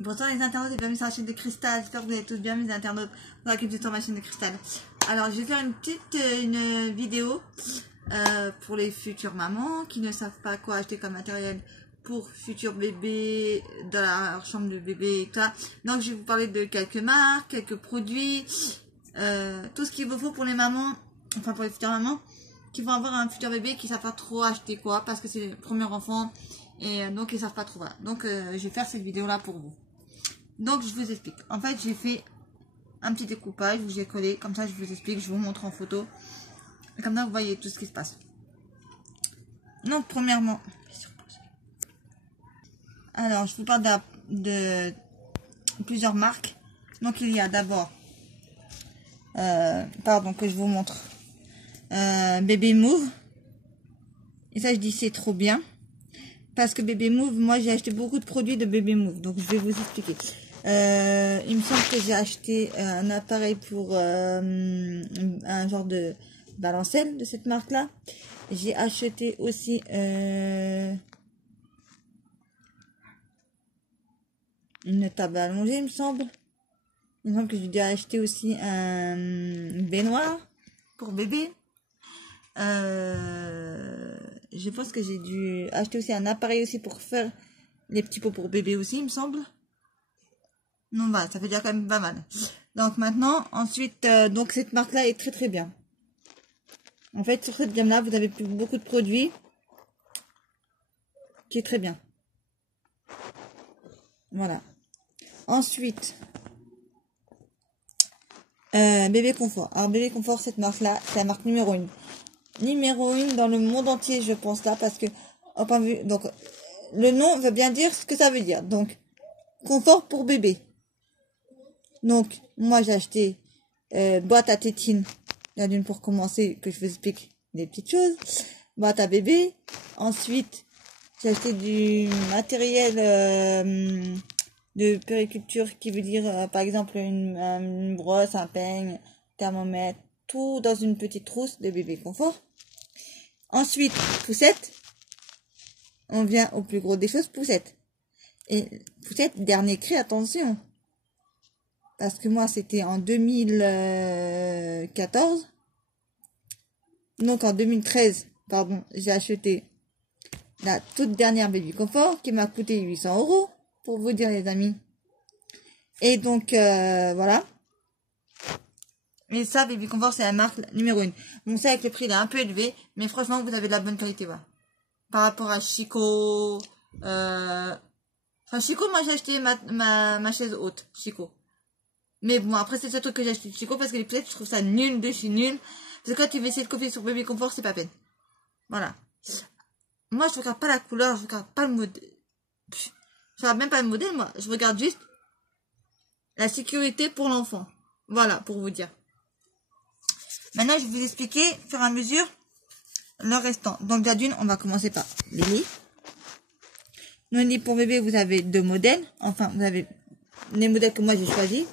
Bonsoir les internautes et bienvenue sur la chaîne de Cristal. J'espère que vous allez tous bien, mes internautes, dans laquelle vous êtes sur ma chaîne de Cristal. Alors, je vais faire une vidéo pour les futures mamans qui ne savent pas quoi acheter comme matériel pour futurs bébés dans la chambre de bébé et tout ça. Donc, je vais vous parler de quelques marques, quelques produits, tout ce qu'il vous faut pour les mamans, enfin pour les futures mamans qui vont avoir un futur bébé qui ne savent pas trop acheter quoi parce que c'est le premier enfant et donc ils ne savent pas trop. Voilà. Donc, je vais faire cette vidéo là pour vous. Donc je vous explique. En fait j'ai fait un petit découpage où j'ai collé. Comme ça je vous explique, je vous montre en photo. Et comme ça vous voyez tout ce qui se passe. Donc premièrement. Alors je vous parle de plusieurs marques. Donc il y a d'abord. Pardon que je vous montre. Baby Move. Et ça je dis c'est trop bien. Parce que Baby Move, moi j'ai acheté beaucoup de produits de Baby Move. Donc je vais vous expliquer. Il me semble que j'ai acheté un appareil pour un genre de balancelle de cette marque là. J'ai acheté aussi une table allongée, il me semble. Il me semble que j'ai dû acheter aussi un baignoire pour bébé. Je pense que j'ai dû acheter aussi un appareil aussi pour faire les petits pots pour bébé aussi, il me semble. Non, voilà, ça fait déjà quand même pas mal. Donc maintenant, ensuite, donc cette marque-là est très très bien. En fait, sur cette gamme-là, vous avez beaucoup de produits qui est très bien. Voilà. Ensuite, Bébé Confort. Alors Bébé Confort, cette marque-là, c'est la marque numéro 1. Numéro 1 dans le monde entier, je pense là, parce que, au point de vue, donc, le nom veut bien dire ce que ça veut dire. Donc, confort pour bébé. Donc, moi, j'ai acheté boîte à tétine. Il y en a une pour commencer, que je vous explique des petites choses. Boîte à bébé. Ensuite, j'ai acheté du matériel de périculture qui veut dire, par exemple, une brosse, un peigne, thermomètre, tout dans une petite trousse de bébé confort. Ensuite, poussette. On vient au plus gros des choses, poussette. Et poussette, dernier cri, attention. Parce que moi, c'était en 2014. Donc, en 2013, pardon, j'ai acheté la toute dernière Baby Confort qui m'a coûté 800 €, pour vous dire, les amis. Et donc, voilà. Et ça, Baby Confort, c'est la marque numéro 1. Bon, ça, avec le prix, il est un peu élevé. Mais franchement, vous avez de la bonne qualité, voilà. Par rapport à Chico. Enfin, Chico, moi, j'ai acheté ma chaise haute. Chico. Mais bon, après, c'est ce truc que j'ai acheté de Chico parce que les pièces, je trouve ça nul de chez nul. Parce que quand tu veux essayer de copier sur Baby Confort, c'est pas peine. Voilà. Moi, je regarde pas la couleur, je regarde pas le modèle. Je regarde même pas le modèle, moi. Je regarde juste la sécurité pour l'enfant. Voilà, pour vous dire. Maintenant, je vais vous expliquer, au fur et à mesure, le restant. Donc, déjà d'une, on va commencer par les lits. Dans les lits pour bébé, vous avez deux modèles. Enfin, vous avez les modèles que moi j'ai choisis.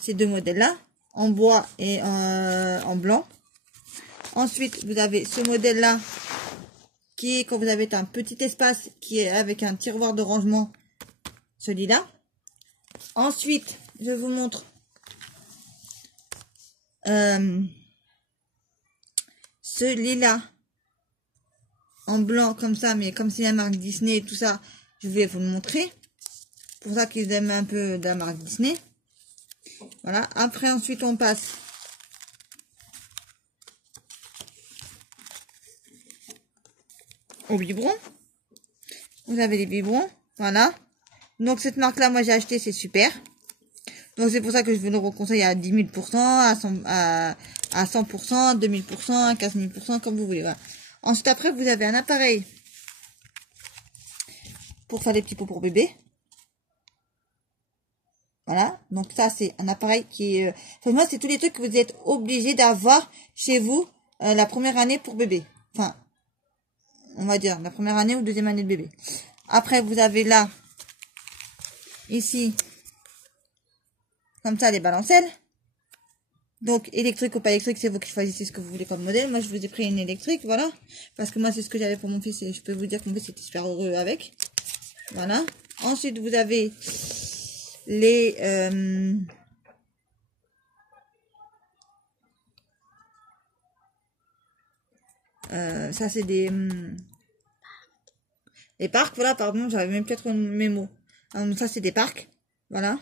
Ces deux modèles-là, en bois et en blanc. Ensuite, vous avez ce modèle-là, qui est quand vous avez un petit espace, qui est avec un tiroir de rangement, celui-là. Ensuite, je vous montre celui-là, en blanc comme ça, mais comme c'est la marque Disney et tout ça, je vais vous le montrer. Pour ça qu'ils aiment un peu de la marque Disney. Voilà. Après, ensuite, on passe au biberon. Vous avez les biberons. Voilà. Donc, cette marque-là, moi, j'ai acheté, c'est super. Donc, c'est pour ça que je vous le reconseille à 10 000%, à 100%, 2000%, à 15 000%, comme vous voulez. Voilà. Ensuite, après, vous avez un appareil pour faire des petits pots pour bébé. Voilà, donc ça c'est un appareil qui est... Enfin, moi c'est tous les trucs que vous êtes obligés d'avoir chez vous la première année pour bébé. Enfin, on va dire la première année ou deuxième année de bébé. Après vous avez là, ici, comme ça les balancelles. Donc électrique ou pas électrique, c'est vous qui choisissez ce que vous voulez comme modèle. Moi je vous ai pris une électrique, voilà. Parce que moi c'est ce que j'avais pour mon fils et je peux vous dire que mon fils était super heureux avec. Voilà. Ensuite vous avez les ça c'est des les parcs, voilà, pardon, j'avais même peut-être mes mots. Donc ça c'est des parcs, voilà,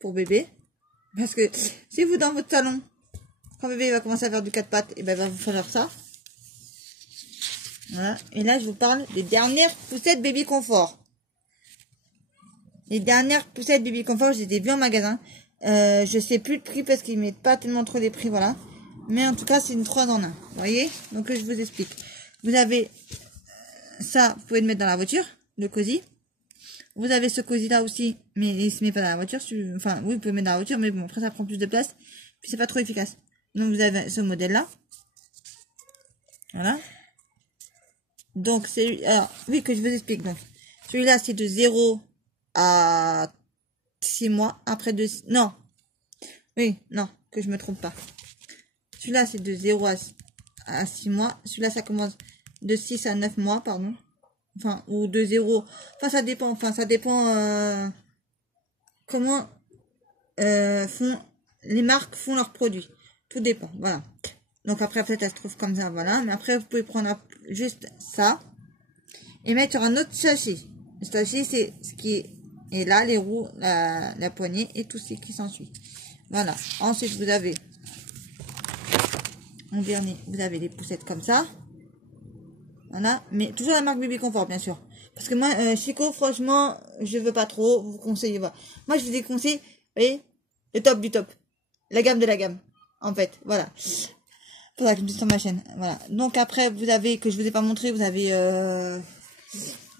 pour bébé. Parce que si vous dans votre salon, quand bébé va commencer à faire du 4 pattes, et ben il va vous falloir ça. Voilà. Et là je vous parle des dernières poussettes Baby Confort. Les dernières poussettes Baby Confort, je les ai vues en magasin. Je sais plus le prix parce qu'ils mettent pas tellement trop les prix, voilà. Mais en tout cas, c'est une 3 en 1. Vous voyez? Donc, je vous explique. Vous avez ça, vous pouvez le mettre dans la voiture, le cosy. Vous avez ce cosy là aussi, mais il se met pas dans la voiture. Enfin, oui, vous pouvez le mettre dans la voiture, mais bon, après, ça prend plus de place. Puis, c'est pas trop efficace. Donc, vous avez ce modèle là. Voilà. Donc, c'est, alors, oui, que je vous explique. Donc, celui-là, c'est de 0 à 6 mois. Après non. Oui, non, que je me trompe pas. Celui-là, c'est de 0 à 6 mois. Celui-là, ça commence de 6 à 9 mois, pardon. Enfin, ou de 0. Enfin, ça dépend. Enfin, ça dépend comment les marques font leurs produits. Tout dépend, voilà. Donc après, peut-être, elle se trouve comme ça, voilà. Mais après, vous pouvez prendre juste ça et mettre sur un autre sachet. Le sachet, c'est ce qui est là, les roues, la poignée et tout ce qui s'ensuit. Voilà. Ensuite, vous avez en dernier, vous avez des poussettes comme ça. Voilà. Mais toujours la marque Baby Confort, bien sûr. Parce que moi, Chico, franchement, je veux pas trop vous conseiller. Voilà. Moi, je vous déconseille, vous voyez, le top du top. La gamme de la gamme. En fait, voilà. Faudra que je me dise sur ma chaîne. Voilà. Donc après, vous avez, que je vous ai pas montré, vous avez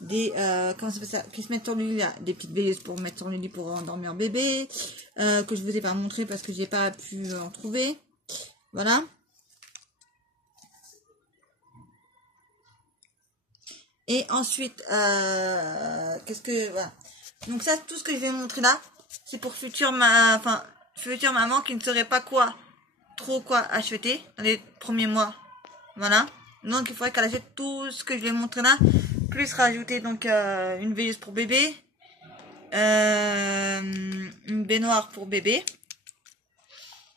des comment ça s'appelle ça, qui se mettent sur le lit là, des petites veilleuses pour mettre sur le lit pour endormir bébé, que je vous ai pas montré parce que j'ai pas pu en trouver. Voilà. Et ensuite, qu'est-ce que, voilà. Donc ça, tout ce que je vais montrer là, c'est pour future maman qui ne saurait pas trop quoi acheter dans les premiers mois. Voilà. Donc il faudrait qu'elle achète tout ce que je vais montrer là, plus rajouter donc une veilleuse pour bébé, une baignoire pour bébé,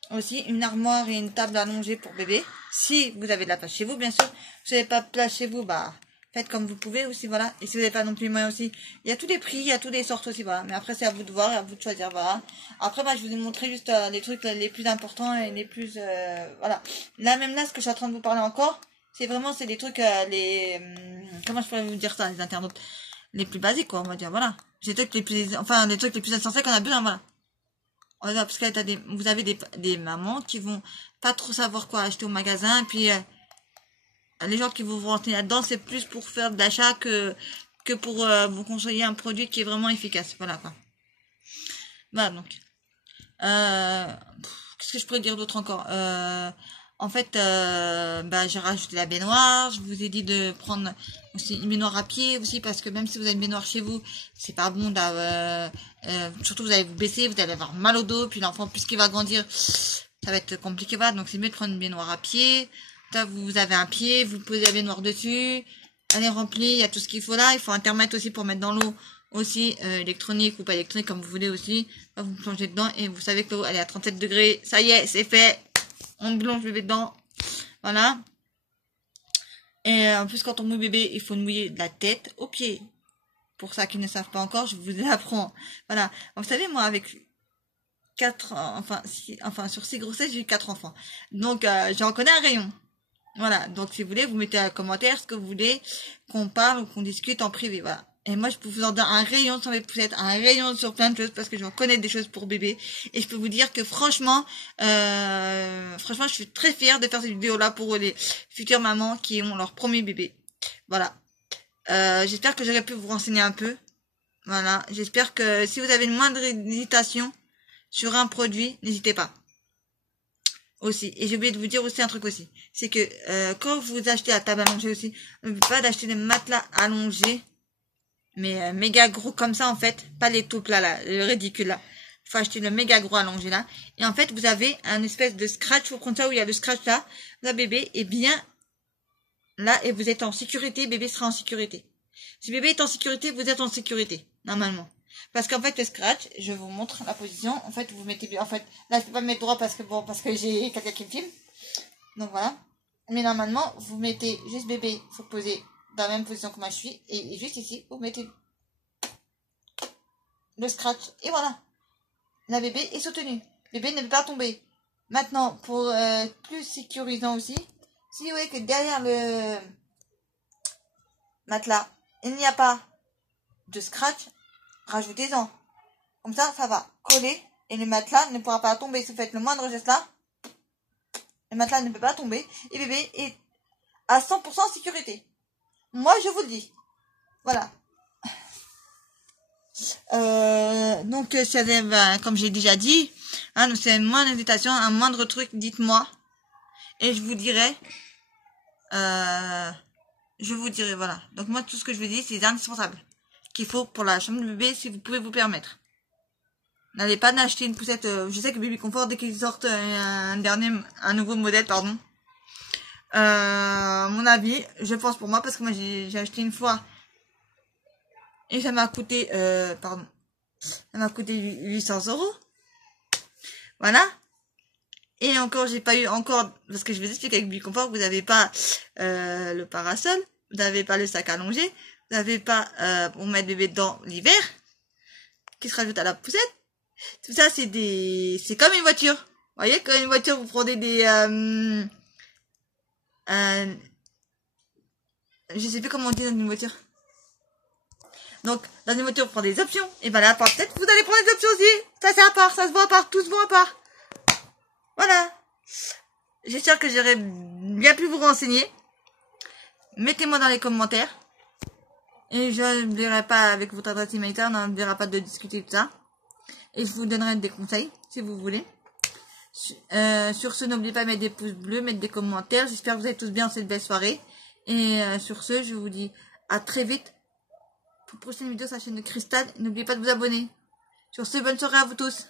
aussi une armoire et une table allongée pour bébé. Si vous avez de la place chez vous, bien sûr. Si vous n'avez pas de place chez vous, bah faites comme vous pouvez aussi, voilà. Et si vous n'avez pas non plus les moyens aussi, il y a tous les prix, il y a toutes les sortes aussi, voilà. Mais après, c'est à vous de voir et à vous de choisir, voilà. Après, bah, je vous ai montré juste les trucs les plus importants et les plus, voilà. Là, même là, ce que je suis en train de vous parler encore, c'est vraiment, c'est des trucs, comment je pourrais vous dire ça, les internautes, les plus basiques, quoi, on va dire, voilà. Les trucs les plus, enfin, les trucs les plus essentiels qu'on a besoin, voilà. Voilà, parce que vous avez des mamans qui vont pas trop savoir quoi acheter au magasin, et puis, les gens qui vont vous rentrer là-dedans, c'est plus pour faire de l'achat que pour vous conseiller un produit qui est vraiment efficace. Voilà, quoi. Voilà, donc. Qu'est-ce que je pourrais dire d'autre encore en fait, bah, j'ai rajouté la baignoire. Je vous ai dit de prendre aussi une baignoire à pied aussi, parce que même si vous avez une baignoire chez vous, c'est pas bon surtout vous allez vous baisser, vous allez avoir mal au dos, puis l'enfant, puisqu'il va grandir, ça va être compliqué, voilà. Donc c'est mieux de prendre une baignoire à pied. Là, vous avez un pied, vous posez la baignoire dessus, elle est remplie, il y a tout ce qu'il faut là. Il faut un thermomètre aussi pour mettre dans l'eau aussi, électronique ou pas électronique, comme vous voulez aussi. Là, vous plongez dedans et vous savez que l'eau, elle est à 37 degrés. Ça y est, c'est fait. On plonge le bébé dedans. Voilà. Et en plus, quand on mouille bébé, il faut mouiller de la tête aux pieds. Pour ça qui ne savent pas encore, je vous l'apprends. Voilà. Vous savez, moi, avec 4, sur 6 grossesses, j'ai eu 4 enfants. Donc, j'en connais un rayon. Voilà, donc si vous voulez, vous mettez un commentaire ce que vous voulez qu'on parle ou qu'on discute en privé, voilà. Et moi, je peux vous en donner un rayon sur les poussettes, un rayon sur plein de choses, parce que j'en connais des choses pour bébé. Et je peux vous dire que franchement, je suis très fière de faire cette vidéo-là pour les futures mamans qui ont leur premier bébé. Voilà. J'espère que j'aurais pu vous renseigner un peu. Voilà. J'espère que si vous avez une moindre hésitation sur un produit, n'hésitez pas. Aussi. Et j'ai oublié de vous dire aussi un truc aussi. C'est que quand vous achetez la table allongée aussi, n'oubliez pas d'acheter des matelas allongés. Mais méga gros comme ça en fait. Pas les tout plats là, le ridicule là. Il faut acheter le méga gros allongé là. Et en fait vous avez un espèce de scratch. Vous prenez ça où il y a le scratch là. Là bébé est bien là et vous êtes en sécurité. Bébé sera en sécurité. Si bébé est en sécurité, vous êtes en sécurité. Normalement. Parce qu'en fait, le scratch, je vous montre la position. En fait, vous mettez bien. En fait, là, je peux pas me mettre droit parce que bon, parce que j'ai quelqu'un qui me filme. Donc voilà. Mais normalement, vous mettez juste bébé, faut poser dans la même position que moi je suis. Et juste ici, vous mettez le scratch. Et voilà. La bébé est soutenue. Bébé ne peut pas tomber. Maintenant, pour plus sécurisant aussi, si vous voyez que derrière le matelas, il n'y a pas de scratch, rajoutez-en. Comme ça, ça va coller et le matelas ne pourra pas tomber. Si vous faites le moindre geste là, le matelas ne peut pas tomber et bébé est à 100% en sécurité. Moi, je vous le dis. Voilà. Donc, comme j'ai déjà dit, hein, c'est une moindre invitation, un moindre truc, dites-moi. Et je vous dirai, voilà. Donc moi, tout ce que je vous dis, c'est indispensable. Qu'il faut pour la chambre de bébé, si vous pouvez vous permettre. N'allez pas acheter une poussette, je sais que Baby Confort, dès qu'ils sortent un nouveau modèle, pardon. Mon avis, je pense pour moi, parce que moi, j'ai acheté une fois. Et ça m'a coûté, ça m'a coûté 800 €. Voilà. Et encore, j'ai pas eu encore, parce que je vous explique avec Baby Confort, vous n'avez pas le parasol, vous n'avez pas le sac allongé, vous n'avez pas pour mettre bébé dedans l'hiver, qui se rajoute à la poussette. Tout ça, c'est comme une voiture. Vous voyez, quand une voiture, vous prenez je sais plus comment on dit dans une voiture. Donc, dans une voiture, vous prenez des options. Et ben là, peut-être, vous allez prendre des options aussi. Ça, c'est à part, ça se voit à part, tout se voit à part. Voilà. J'espère que j'aurai bien pu vous renseigner. Mettez-moi dans les commentaires. Et je n'oublierai pas avec votre adresse email, on n'oubliera pas de discuter de ça. Et je vous donnerai des conseils, si vous voulez. Sur ce, n'oubliez pas de mettre des pouces bleus, mettre des commentaires. J'espère que vous êtes tous bien cette belle soirée. Et sur ce, je vous dis à très vite pour une prochaine vidéo sur la chaîne de Cristal. N'oubliez pas de vous abonner. Sur ce, bonne soirée à vous tous.